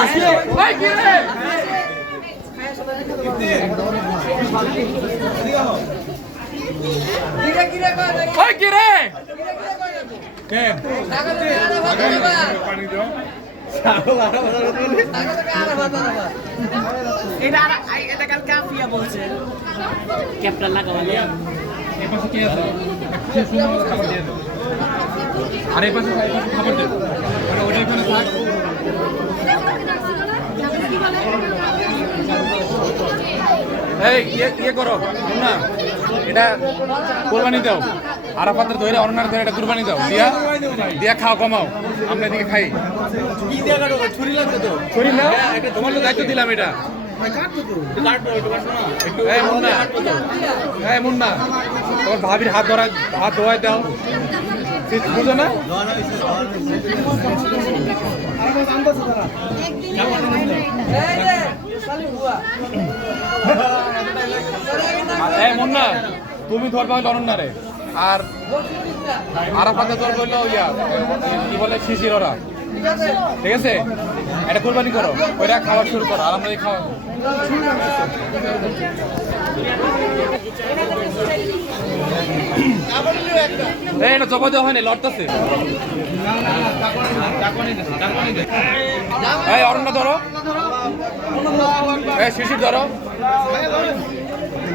ওই কি রে ওই কি আছে আর এই পাশে এই পাশে খাবার দে এই ইয়ে ইয়ে করো। না এটা কোরবানি দাও। আরাফাতের ধরে অরনার ধরে এটা কোরবানি দাও। দিয়া দিয়া খাও কমাও। আমরা এদিকে খাই। কি ছুরি না? তোমার তো দায়িত্ব দিলাম এটা। তোমার ভাবির হাত ধরা হাত ধোয়াই দাও। ঠিক বুঝো না? এই মুন্না, তুমি ধরবা হইল অনন্যারে। আর আরাফাতে ধরবা হইল ইয়া, কি বলে শিশির ওরা ঠিক আছে? এটা কোরবানি করো। ওইটা খাওয়া শুরু করো আর আমরা খাওয়া এটা হয়নি অরণ্য ধরো। এই, শিশির ধরো।